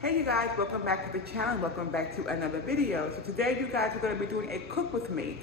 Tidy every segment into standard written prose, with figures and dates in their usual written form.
Hey you guys, welcome back to the channel. Welcome back to another video. So today you guys are going to be doing a cook with me.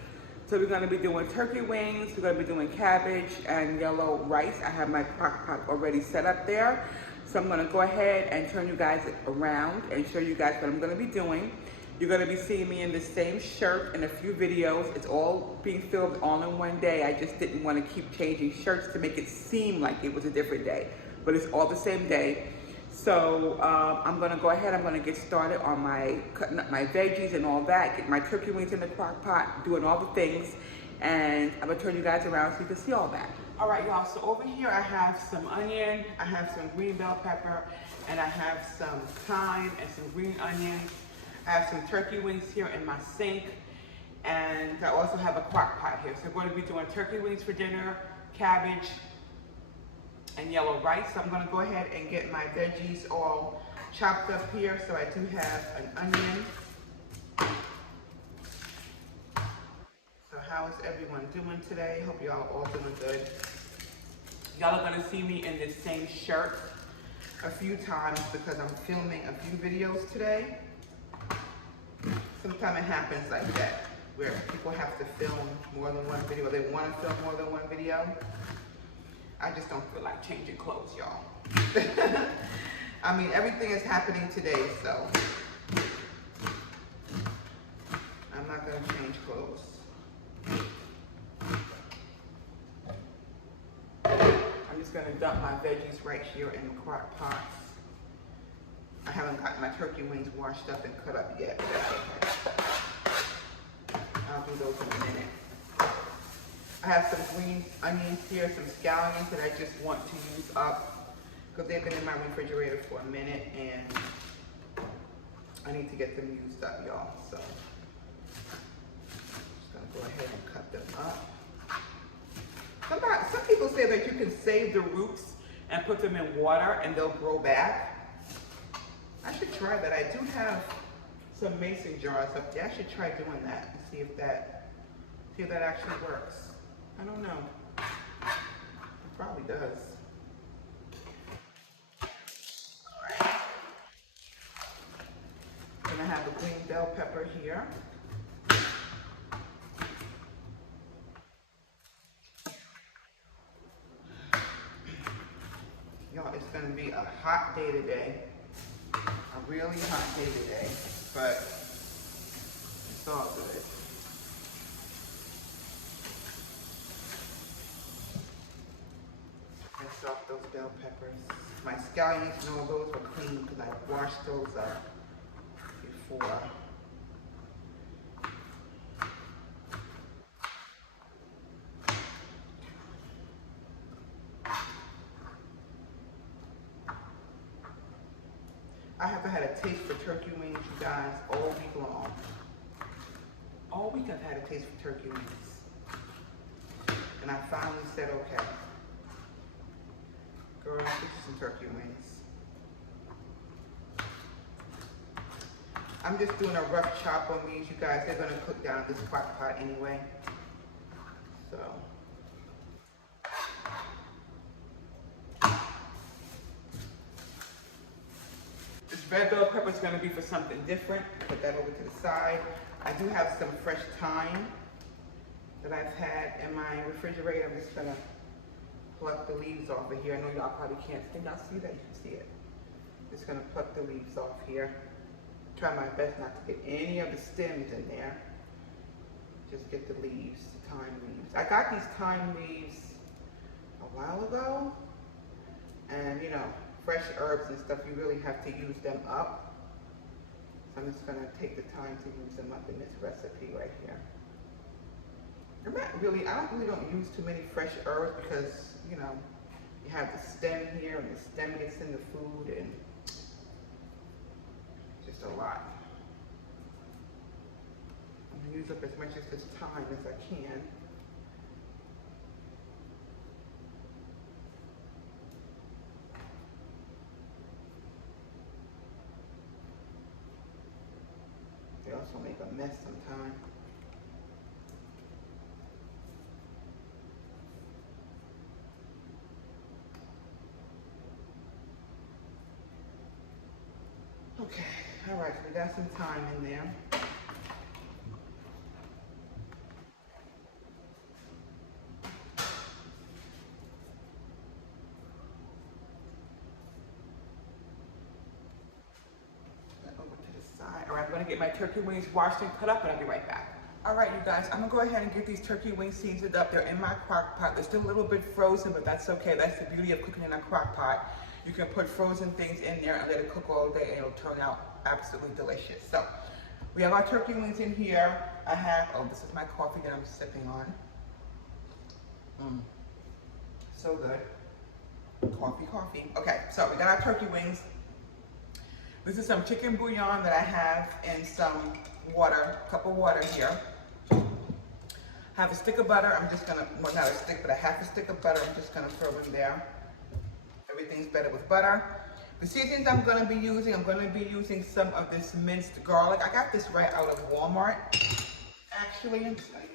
So we're going to be doing turkey wings, we're going to be doing cabbage and yellow rice. I have my crock pot already set up there. So I'm going to go ahead and turn you guys around and show you guys what I'm going to be doing. You're going to be seeing me in the same shirt in a few videos. It's all being filmed all in one day. I just didn't want to keep changing shirts to make it seem like it was a different day. But it's all the same day. So I'm gonna go ahead, I'm gonna get started on cutting up my veggies and all that, get my turkey wings in the crock pot, doing all the things, and I'm gonna turn you guys around so you can see all that. All right, y'all, so over here I have some onion, I have some green bell pepper, and I have some thyme and some green onions. I have some turkey wings here in my sink, and I also have a crock pot here. So I'm going to be doing turkey wings for dinner, cabbage, and yellow rice. So I'm going to go ahead and get my veggies all chopped up here. So I do have an onion. So how is everyone doing today? Hope y'all all doing good. Y'all are going to see me in this same shirt a few times because I'm filming a few videos today. Sometimes it happens like that where people have to film more than one video. They want to film more than one video. I just don't feel like changing clothes, y'all. I mean, everything is happening today, so I'm not gonna change clothes. I'm just gonna dump my veggies right here in the crock pots. I haven't gotten my turkey wings washed up and cut up yet, but that's okay. I'll do those in a minute. I have some green onions here, some scallions that I just want to use up because they've been in my refrigerator for a minute and I need to get them used up, y'all. So I'm just gonna go ahead and cut them up. Some people say that you can save the roots and put them in water and they'll grow back. I should try that. I do have some mason jars up there. I should try doing that and see if that actually works. I don't know. It probably does. All right. Then I have a green bell pepper here. Y'all, it's gonna be a hot day today. A really hot day today, but it's all good. Rinse off those bell peppers. My scallions and all those were clean because I washed those up before. I haven't had a taste for turkey wings, you guys, all week long. All week I've had a taste for turkey wings. And I finally said, okay. Girl, get you some turkey wings. I'm just doing a rough chop on these, you guys. They're gonna cook down in this crock pot anyway. So. This red bell pepper is gonna be for something different. Put that over to the side. I do have some fresh thyme that I've had in my refrigerator. I'm just gonna pluck the leaves off of here. I know y'all probably can't. Can y'all see that? You can see it. Just gonna pluck the leaves off here. Try my best not to get any of the stems in there. Just get the leaves, the thyme leaves. I got these thyme leaves a while ago. And you know, fresh herbs and stuff, you really have to use them up. So I'm just gonna take the time to use them up in this recipe right here. I don't use too many fresh herbs because, you know, you have the stem here and the stem gets in the food and just a lot. I'm gonna use up as much of this thyme as I can. They also make a mess sometimes. Okay, all right, so we got some thyme in there. Over to the side. All right, I'm gonna get my turkey wings washed and cut up, and I'll be right back. All right, you guys, I'm gonna go ahead and get these turkey wings seasoned up. They're in my crock pot. They're still a little bit frozen, but that's okay. That's the beauty of cooking in a crock pot. You can put frozen things in there and let it cook all day, and it'll turn out absolutely delicious. So we have our turkey wings in here. I have, oh, this is my coffee that I'm sipping on. So good. Coffee, coffee. Okay, so we got our turkey wings. This is some chicken bouillon that I have in some water, cup of water here. Have a stick of butter. I'm just gonna, well, not a stick, but a half a stick of butter. I'm just gonna throw in there. Everything's better with butter. The seasonings I'm gonna be using some of this minced garlic. I got this right out of Walmart. Actually, I'm just gonna,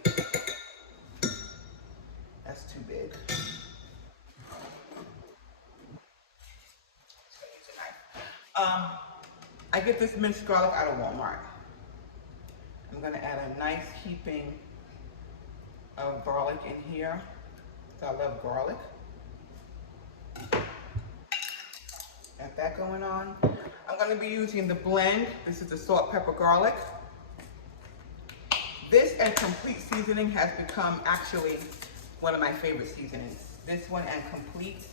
that's too big. I get this minced garlic out of Walmart. I'm gonna add a nice heaping of garlic in here. So I love garlic. Got that going on. I'm gonna be using the blend. This is the salt, pepper, garlic. This and complete seasoning has become actually one of my favorite seasonings. This one and complete,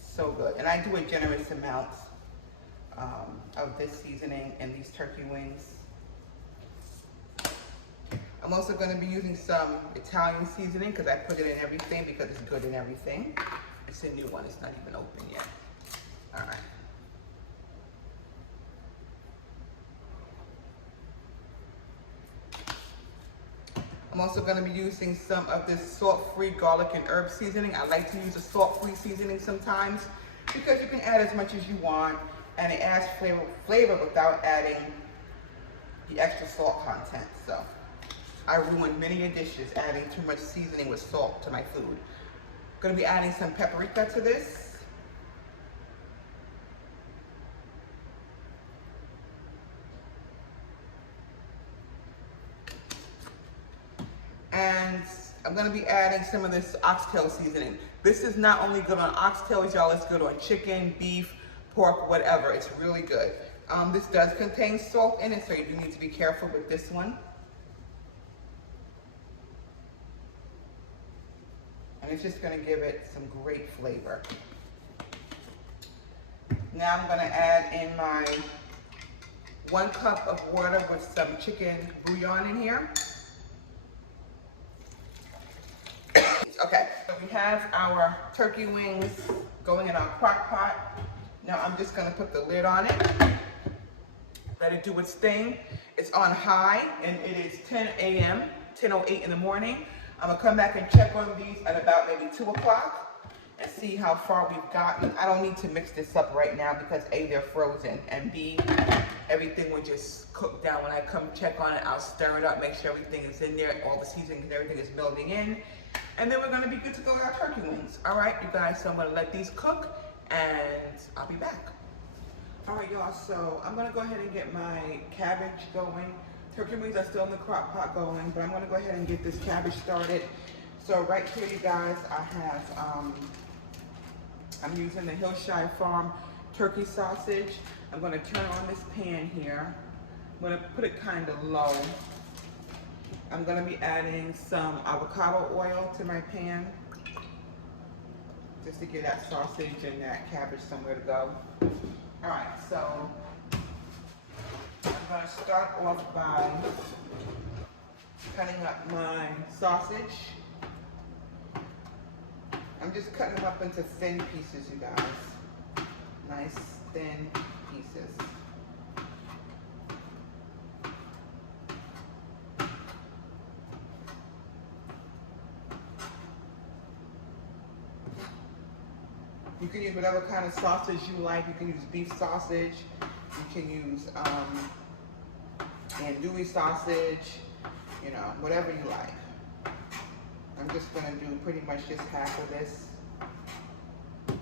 so good. And I do a generous amount of this seasoning in these turkey wings. I'm also going to be using some Italian seasoning because I put it in everything because it's good in everything. It's a new one, it's not even open yet. All right. I'm also going to be using some of this salt-free garlic and herb seasoning. I like to use a salt-free seasoning sometimes because you can add as much as you want and it adds flavor without adding the extra salt content. So I ruined many dishes adding too much seasoning with salt to my food. I'm going to be adding some paprika to this. And I'm going to be adding some of this oxtail seasoning. This is not only good on oxtails, y'all, it's good on chicken, beef, pork, whatever. It's really good. This does contain salt in it, so you do need to be careful with this one. And it's just going to give it some great flavor. Now I'm going to add in my 1 cup of water with some chicken bouillon in here. Okay, so we have our turkey wings going in our crock pot. Now I'm just gonna put the lid on it, let it do its thing. It's on high and it is 10 a.m., 10:08 in the morning. I'm gonna come back and check on these at about maybe 2 o'clock and see how far we've gotten. I don't need to mix this up right now because A, they're frozen, and B, everything will just cook down. When I come check on it, I'll stir it up, make sure everything is in there, all the seasonings and everything is melting in. And then we're gonna be good to go with our turkey wings. All right, you guys, so I'm gonna let these cook and I'll be back. All right, y'all, so I'm gonna go ahead and get my cabbage going. Turkey wings are still in the crock pot going, but I'm gonna go ahead and get this cabbage started. So right here, you guys, I have, I'm using the Hillshire Farm turkey sausage. I'm gonna turn on this pan here. I'm gonna put it kind of low. I'm gonna be adding some avocado oil to my pan, just to get that sausage and that cabbage somewhere to go. All right, so I'm gonna start off by cutting up my sausage. I'm just cutting them up into thin pieces, you guys. Nice thin pieces. You can use whatever kind of sausage you like. You can use beef sausage. You can use andouille sausage. You know, whatever you like. I'm just gonna do pretty much just half of this. I'm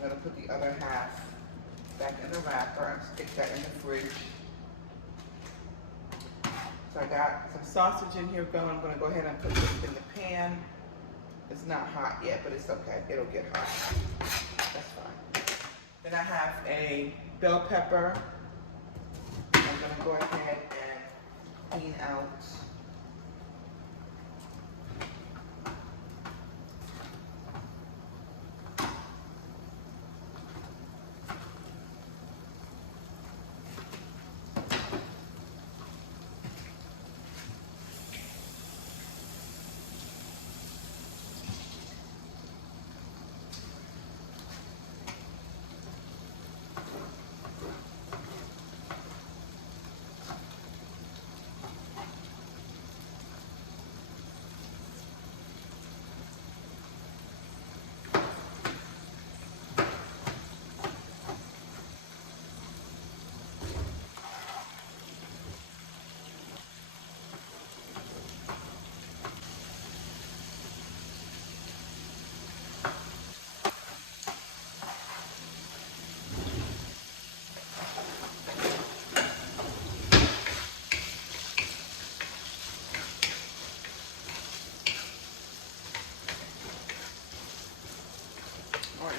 gonna put the other half back in the wrapper and stick that in the fridge. So I got some sausage in here going. I'm gonna go ahead and put this in the pan. It's not hot yet, but it's okay. It'll get hot. That's fine. Then I have a bell pepper. I'm gonna go ahead and clean out.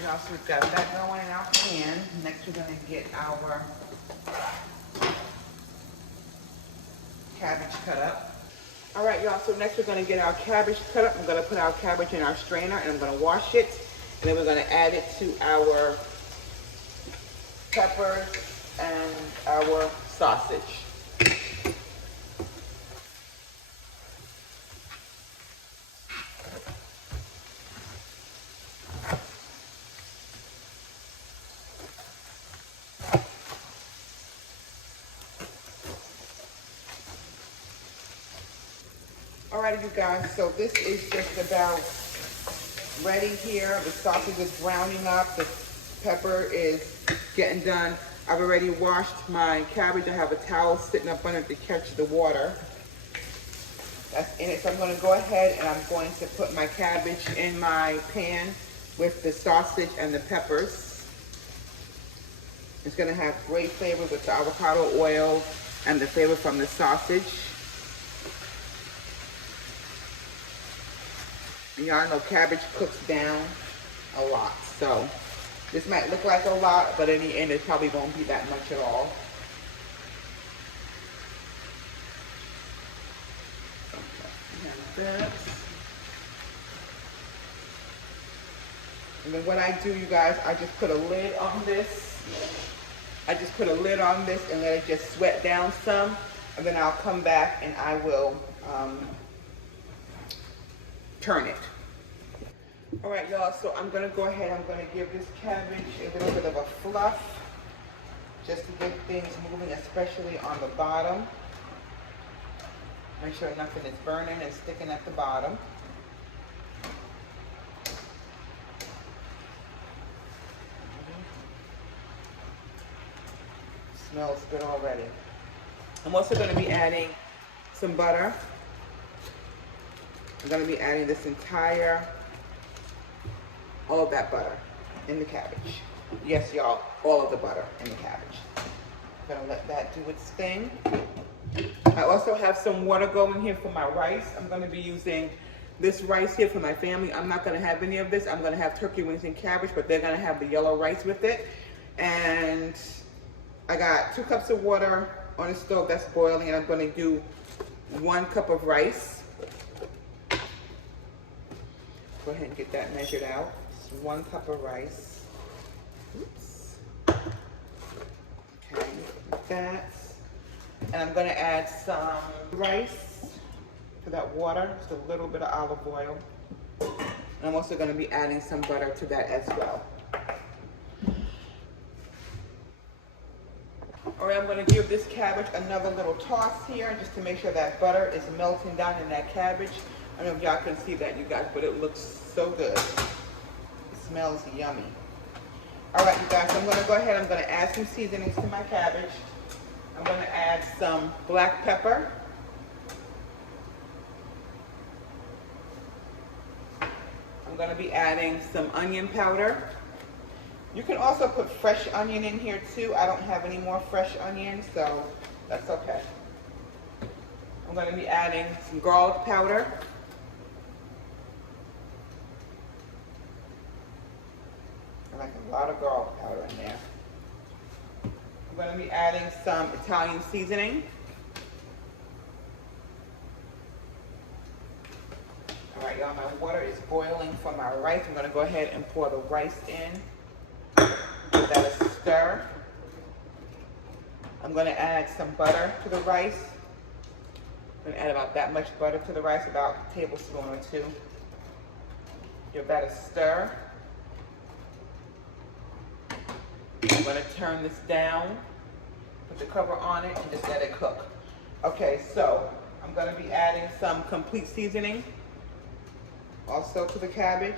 Y'all, so we've got that going in our pan. Next, we're going to get our cabbage cut up. All right, y'all, so next we're going to get our cabbage cut up. I'm going to put our cabbage in our strainer, and I'm going to wash it. And then we're going to add it to our peppers and our sausage. Alrighty, you guys, so this is just about ready here. The sausage is browning up. The pepper is getting done. I've already washed my cabbage. I have a towel sitting up on it to catch the water that's in it. So I'm going to go ahead and I'm going to put my cabbage in my pan with the sausage and the peppers. It's going to have great flavor with the avocado oil and the flavor from the sausage. Y'all know cabbage cooks down a lot, so this might look like a lot, but in the end it probably won't be that much at all. And then what I do, you guys, I just put a lid on this. I just put a lid on this and let it just sweat down some, and then I'll come back and I will turn it. All right, y'all, so I'm gonna go ahead, I'm gonna give this cabbage a little bit of a fluff just to get things moving, especially on the bottom. Make sure nothing is burning and sticking at the bottom. Smells good already. I'm also gonna be adding some butter. I'm going to be adding this all of that butter in the cabbage. Yes, y'all, all of the butter in the cabbage. I'm going to let that do its thing. I also have some water going here for my rice. I'm going to be using this rice here for my family. I'm not going to have any of this. I'm going to have turkey wings and cabbage, but they're going to have the yellow rice with it. And I got 2 cups of water on the stove that's boiling, and I'm going to do 1 cup of rice. Go ahead and get that measured out. It's 1 cup of rice. Oops. Okay, like that. And I'm going to add some rice to that water, just a little bit of olive oil. And I'm also going to be adding some butter to that as well. All right, I'm going to give this cabbage another little toss here just to make sure that butter is melting down in that cabbage. I don't know if y'all can see that, you guys, but it looks so good. It smells yummy. All right, you guys, so I'm going to go ahead. I'm going to add some seasonings to my cabbage. I'm going to add some black pepper. I'm going to be adding some onion powder. You can also put fresh onion in here too. I don't have any more fresh onions, so that's okay. I'm going to be adding some garlic powder. I like a lot of garlic powder in there. I'm going to be adding some Italian seasoning. All right, y'all, my water is boiling for my rice. I'm going to go ahead and pour the rice in. Give that a stir. I'm going to add some butter to the rice. I'm going to add about that much butter to the rice, about a tablespoon or two. Give that a stir. I'm going to turn this down, put the cover on it, and just let it cook. Okay, so I'm going to be adding some complete seasoning also to the cabbage.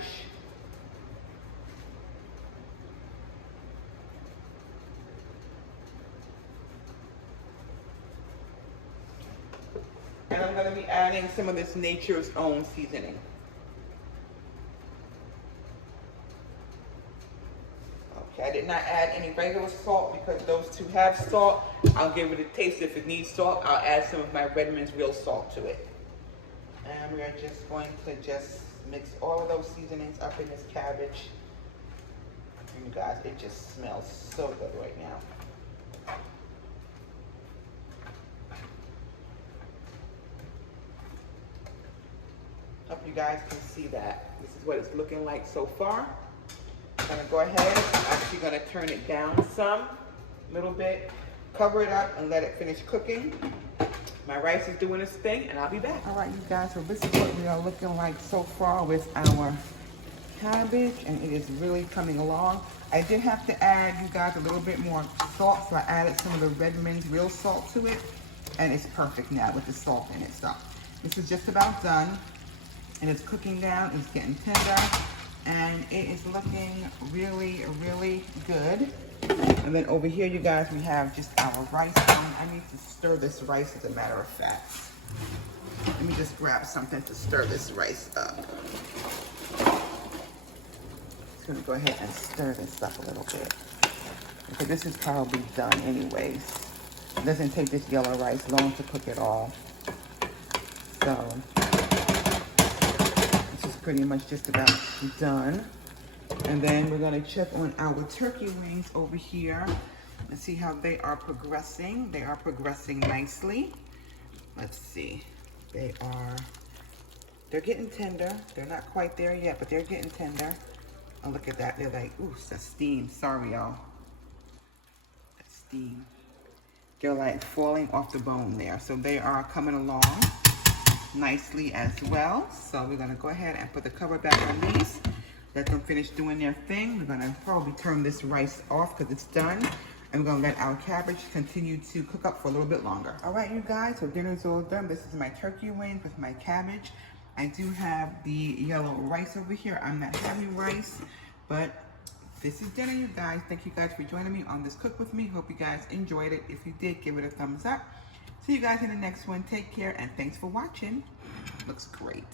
And I'm going to be adding some of this Nature's Own seasoning. Okay, I did not add any regular salt because those two have salt. I'll give it a taste. If it needs salt, I'll add some of my Redmond's real salt to it. And we are just going to just mix all of those seasonings up in this cabbage. And you guys, it just smells so good right now. Hope you guys can see that. This is what it's looking like so far. I'm gonna go ahead, I'm actually gonna turn it down some, little bit, cover it up and let it finish cooking. My rice is doing its thing and I'll be back. All right, you guys, so this is what we are looking like so far with our cabbage, and it is really coming along. I did have to add, you guys, a little bit more salt, so I added some of the Redmond's real salt to it, and it's perfect now with the salt in it. So this is just about done. And it's cooking down, it's getting tender, and it is looking really, really good. And then over here, you guys, we have just our rice on. I need to stir this rice, as a matter of fact. Let me just grab something to stir this rice up. Just gonna go ahead and stir this up a little bit, because this is probably done anyways. It doesn't take this yellow rice long to cook it all. So pretty much just about done. And then we're going to check on our turkey wings over here and see how they are progressing. They are progressing nicely. Let's see. They're getting tender. They're not quite there yet, but they're getting tender. Oh, look at that. They're like, ooh, that's steam. Sorry, y'all. That's steam. They're like falling off the bone there. So they are coming along nicely as well. So we're going to go ahead and put the cover back on these, let them finish doing their thing. We're going to probably turn this rice off because it's done, and we're going to let our cabbage continue to cook up for a little bit longer. All right, you guys, so dinner's all done. This is my turkey wings with my cabbage. I do have the yellow rice over here. I'm not having rice, but this is dinner, you guys. Thank you guys for joining me on this Cook With Me. Hope you guys enjoyed it. If you did, give it a thumbs up. See you guys in the next one. Take care, and thanks for watching. Looks great.